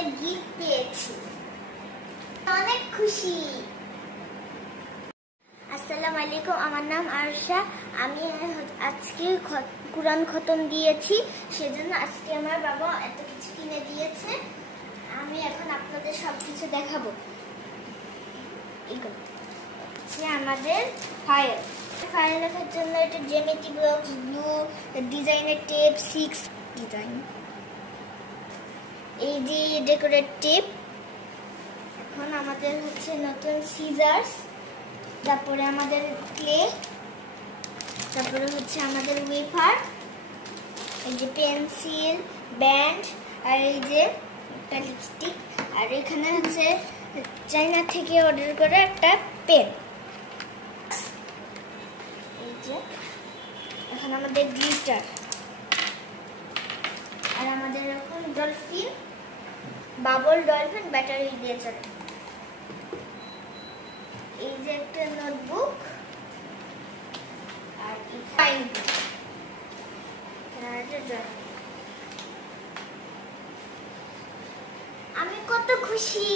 একটা গিফট পেয়েছি, অনেক খুশি। আসসালামু আলাইকুম, আমার নাম আরশা। আমি আজকে কুরআন খতম দিয়েছি, সেজন্য আজকে আমার বাবা এত কিছু কিনে দিয়েছে। আমি এখন আপনাদের সবকিছু দেখাবো। আমাদের ফাইল লেখার জন্য এটা জ্যামিতি ব্লকস, ব্লু ডিজাইনের টেপ, 6 ডিজাইন, এই যে ডেকোরেট টেপ। এখন আমাদের হচ্ছে নতুন সিজার্স, তারপরে আমাদের ক্লে, তারপরে হচ্ছে আমাদের ওয়েফার, এই যে পেন্সিল, ব্যান্ড, আর এই যে একটা লিপস্টিক, আর এখানে হচ্ছে চায়না থেকে অর্ডার করা একটা পেন। এই যে এখন আমাদের গ্লিটার, আর আমাদের এখন ডলফিন, বাবল ডলফিন ব্যাটারি দিয়ে চলে। এই যে একটা নোটবুক, আর আমি কত খুশি।